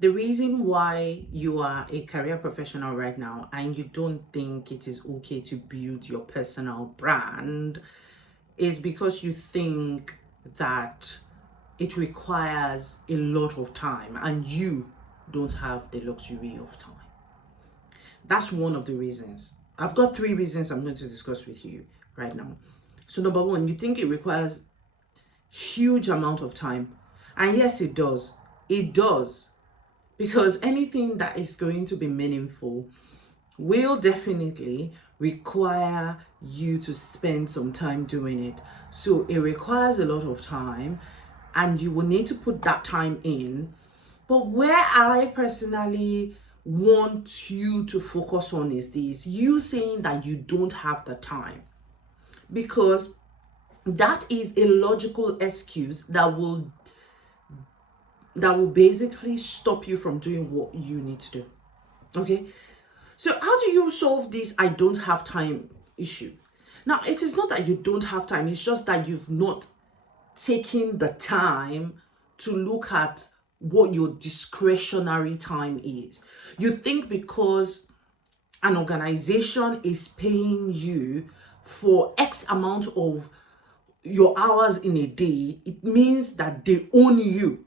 The reason why you are a career professional right now and you don't think it is okay to build your personal brand is because you think that it requires a lot of time and you don't have the luxury of time. That's one of the reasons. I've got three reasons I'm going to discuss with you right now. So number one, you think it requires huge amount of time. And yes, it does. It does. Because anything that is going to be meaningful will definitely require you to spend some time doing it. So it requires a lot of time and you will need to put that time in. But where I personally want you to focus on is this, you saying that you don't have the time, because that is a logical excuse that will basically stop you from doing what you need to do. Okay, so how do you solve this I don't have time issue? Now, it is not that you don't have time, it's just that you've not taken the time to look at what your discretionary time is. You think because an organization is paying you for X amount of your hours in a day, it means that they own you.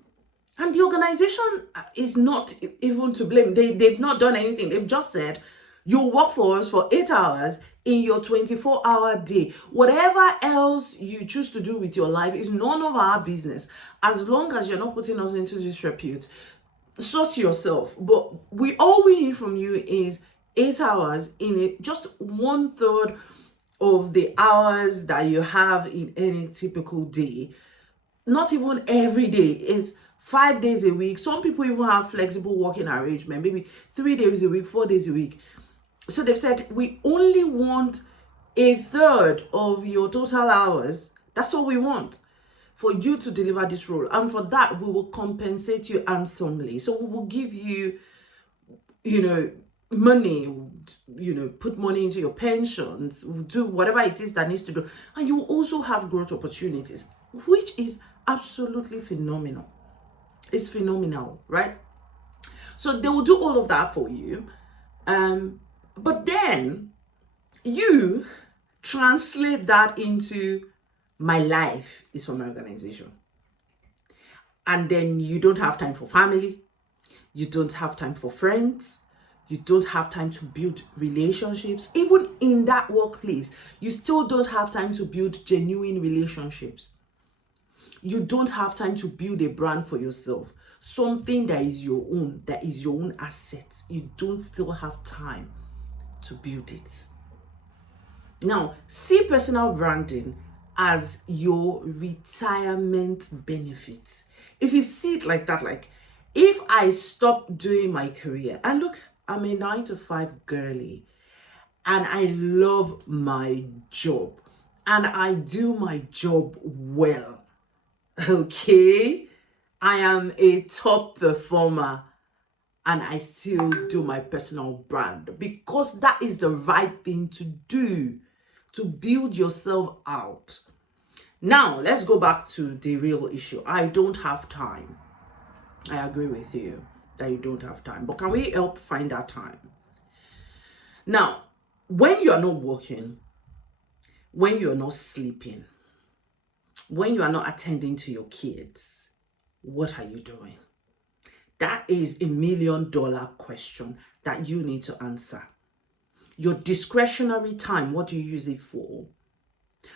And the organization is not even to blame. They've not done anything. They've just said, you work for us for 8 hours in your 24-hour day. Whatever else you choose to do with your life is none of our business. As long as you're not putting us into disrepute, sort yourself. But all we need from you is 8 hours in it, just 1/3 of the hours that you have in any typical day. Not even every day, is 5 days a week. Some people even have flexible working arrangement, maybe 3 days a week, 4 days a week. So they've said, we only want 1/3 of your total hours. That's all we want for you to deliver this role. And for that, we will compensate you handsomely. So we will give you, money, put money into your pensions, do whatever it is that needs to do. And you will also have growth opportunities, which is absolutely phenomenal. It's phenomenal, right? So they will do all of that for you. But then you translate that into, my life is for my organization. And then you don't have time for family. You don't have time for friends. You don't have time to build relationships. Even in that workplace, you still don't have time to build genuine relationships. You don't have time to build a brand for yourself. Something that is your own asset. You don't still have time to build it. Now, see personal branding as your retirement benefits. If you see it like that, like, if I stop doing my career, and look, I'm a 9 to 5 girly, and I love my job, and I do my job well. Okay, I am a top performer, and I still do my personal brand because that is the right thing to do, to build yourself out. Now, let's go back to the real issue. I don't have time. I agree with you that you don't have time, but can we help find that time? Now, when you are not working, when you are not sleeping, when you are not attending to your kids, what are you doing? That is $1 million question that you need to answer. Your discretionary time, what do you use it for?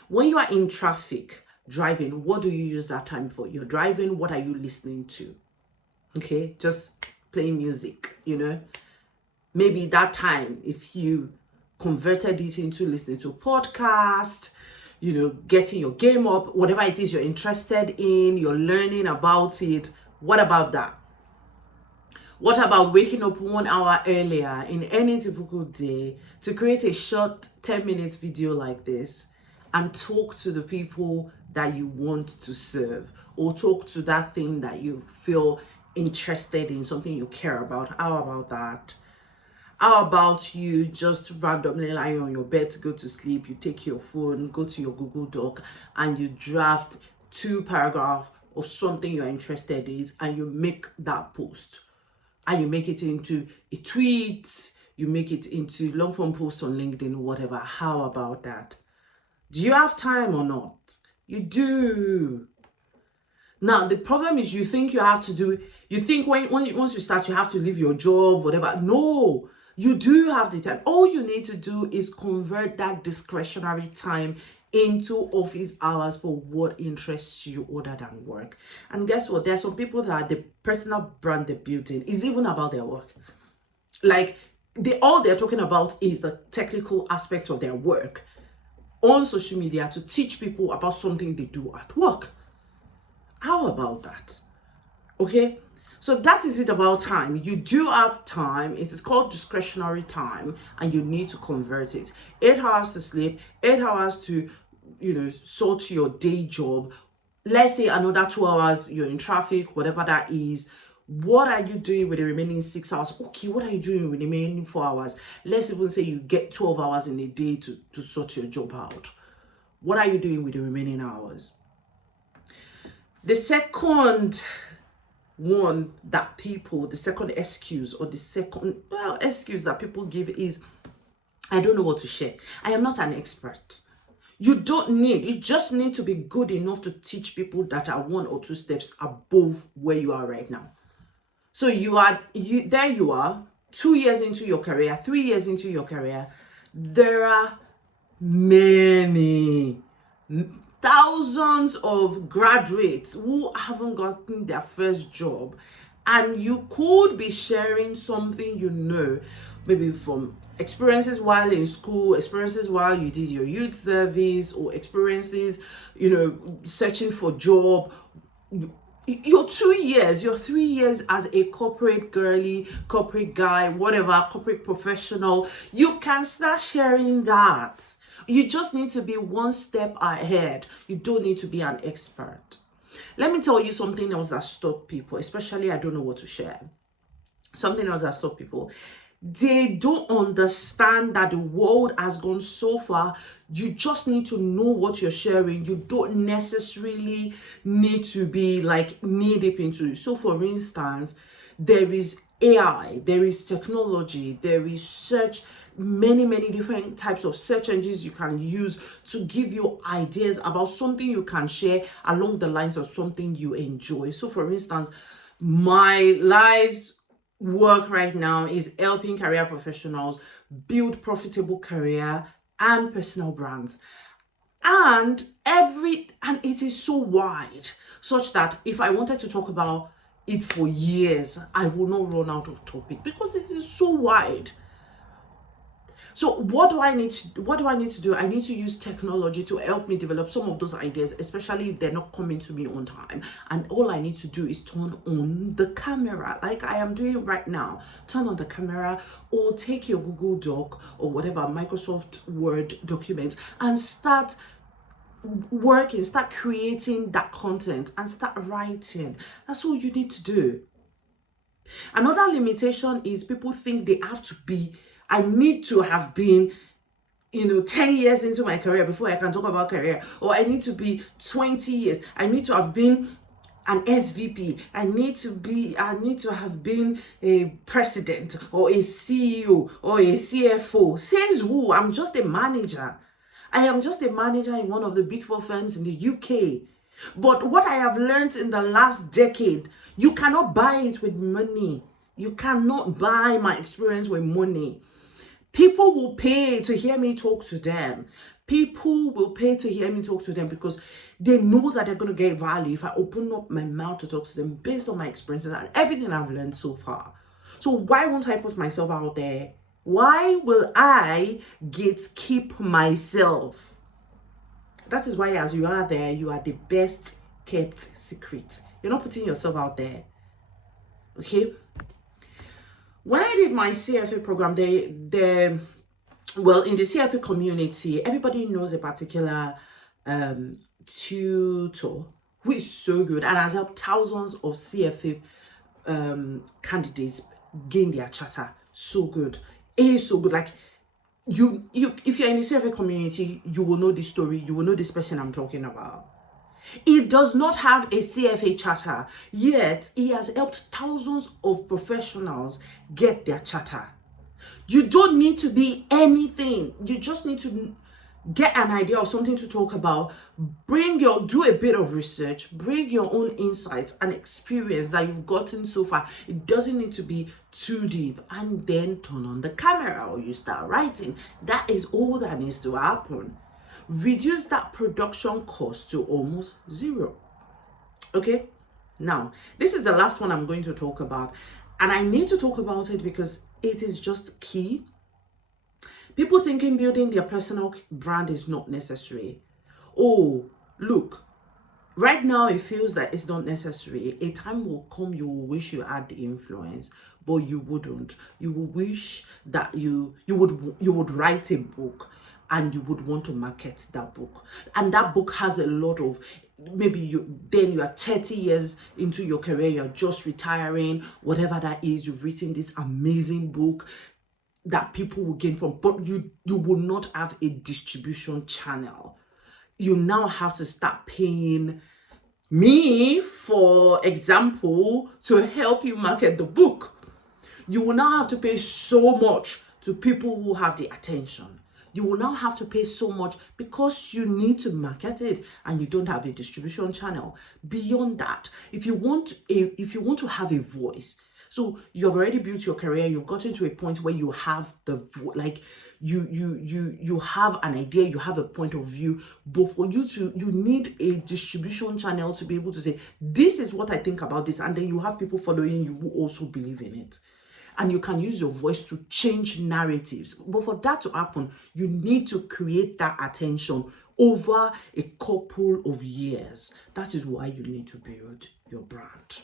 When you are in traffic driving, what do you use that time for? You're driving, what are you listening to? Okay, just playing music, Maybe that time, if you converted it into listening to a podcast, getting your game up, whatever it is you're interested in, you're learning about it. What about that? What about waking up 1 hour earlier in any typical day to create a short 10 minutes video like this and talk to the people that you want to serve, or talk to that thing that you feel interested in, something you care about? How about that? How about you just randomly lying on your bed to go to sleep, you take your phone, go to your Google Doc, and you draft 2 paragraphs of something you're interested in, and you make that post. and you make it into a tweet, you make it into long form post on LinkedIn, whatever. How about that? Do you have time or not? You do. Now, the problem is you think you have to do, you think once you start, you have to leave your job, whatever. No, you do have the time. All you need to do is convert that discretionary time into office hours for what interests you other than work. And guess what? There are some people that the personal brand they're building is even about their work. Like, all they're talking about is the technical aspects of their work on social media to teach people about something they do at work. How about that? Okay, so that is it about time. You do have time. It is called discretionary time, and you need to convert it. 8 hours to sleep, 8 hours to, sort your day job. Let's say another 2 hours you're in traffic, whatever that is. What are you doing with the remaining 6 hours? Okay, what are you doing with the remaining 4 hours? Let's even say you get 12 hours in a day to sort your job out. What are you doing with the remaining hours? The second one that the second excuse that people give is, I don't know what to share. I am not an expert. You just need to be good enough to teach people that are 1 or 2 steps above where you are right now. So there you are, 2 years into your career, 3 years into your career. There are many thousands of graduates who haven't gotten their first job, and you could be sharing something, maybe from experiences while in school, experiences while you did your youth service, or experiences, searching for job. Your 2 years, your 3 years as a corporate girly, corporate guy, whatever, corporate professional, you can start sharing that. You just need to be 1 step ahead. You don't need to be an expert. Let me tell you something else that stops people, especially I don't know what to share. Something else that stops people. They don't understand that the world has gone so far. You just need to know what you're sharing. You don't necessarily need to be like knee deep into it. So for instance, there is AI, there is technology, there is search, many different types of search engines you can use to give you ideas about something you can share along the lines of something you enjoy. So for instance, my life's work right now is helping career professionals build profitable career and personal brands. And it is so wide, such that if I wanted to talk about it for years, I will not run out of topic because it is so wide. So what do I need to do? I need to use technology to help me develop some of those ideas, especially if they're not coming to me on time. And all I need to do is turn on the camera, like I am doing right now. Turn on the camera, or take your Google Doc or whatever Microsoft Word document and start working, start creating that content and start writing. That's all you need to do. Another limitation is people think I need to have been 10 years into my career before I can talk about career, or I need to be 20 years. I need to have been an SVP. I need to have been a president or a CEO or a CFO. Says who? I'm just a manager. I am just a manager in one of the big 4 firms in the UK. But what I have learned in the last decade, you cannot buy it with money. You cannot buy my experience with money. People will pay to hear me talk to them. People will pay to hear me talk to them because they know that they're going to get value if I open up my mouth to talk to them based on my experiences and everything I've learned so far. So why won't I put myself out there? Why will I gatekeep myself? That is why, as you are there, you are the best kept secret. You're not putting yourself out there. Okay? When I did my CFA program, in the CFA community, everybody knows a particular tutor who is so good and has helped thousands of CFA candidates gain their charter. So good. It is so good. Like, you if you're in the CFA community, you will know this story. You will know this person I'm talking about. He does not have a CFA charter, yet he has helped thousands of professionals get their charter. You don't need to be anything. You just need to get an idea of something to talk about. Do a bit of research, bring your own insights and experience that you've gotten so far. It doesn't need to be too deep, and then turn on the camera or you start writing. That is all that needs to happen. Reduce that production cost to almost zero. Okay, now this is the last one I'm going to talk about, and I need to talk about it because it is just key. People thinking building their personal brand is not necessary. Oh, look, right now it feels that it's not necessary. A time will come you will wish you had the influence, but you wouldn't. You will wish that you would write a book and you would want to market that book. And that book has a lot of, maybe you are 30 years into your career, you're just retiring, whatever that is, you've written this amazing book that people will gain from, but you will not have a distribution channel. You now have to start paying me, for example, to help you market the book. You will now have to pay so much to people who have the attention. You will now have to pay so much because you need to market it and you don't have a distribution channel. Beyond that, if you want to have a voice, so you've already built your career, you've gotten to a point where you have you have an idea, you have a point of view, but for you need a distribution channel to be able to say, this is what I think about this, and then you have people following you who also believe in it. And you can use your voice to change narratives. But for that to happen, you need to create that attention over a couple of years. That is why you need to build your brand.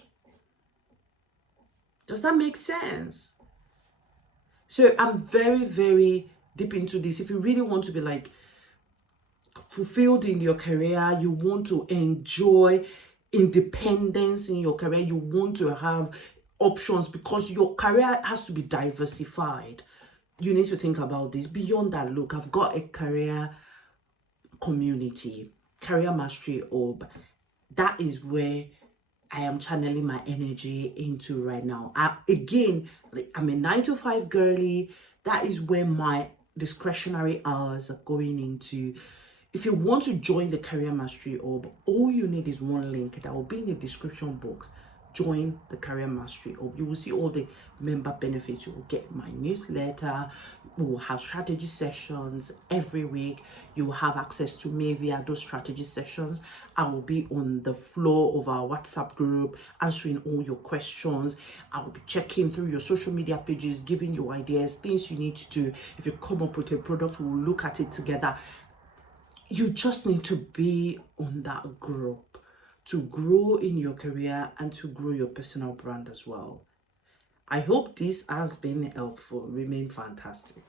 Does that make sense? So I'm very, very deep into this. If you really want to be like fulfilled in your career, you want to enjoy independence in your career, you want to have options because your career has to be diversified. You need to think about this. Beyond that, look, I've got a career community, career mastery hub. That is where I am channeling my energy into right now. I'm a 9 to 5 girly. That is where my discretionary hours are going into. If you want to join the Career Mastery Hub, all you need is one link that will be in the description box. Join the Career Mastery Hub. You will see all the member benefits. You will get my newsletter. We will have strategy sessions every week. You will have access to me via those strategy sessions. I will be on the floor of our WhatsApp group, answering all your questions. I will be checking through your social media pages, giving you ideas, things you need to do. If you come up with a product, we will look at it together. You just need to be on that group to grow in your career and to grow your personal brand as well. I hope this has been helpful. Remain fantastic.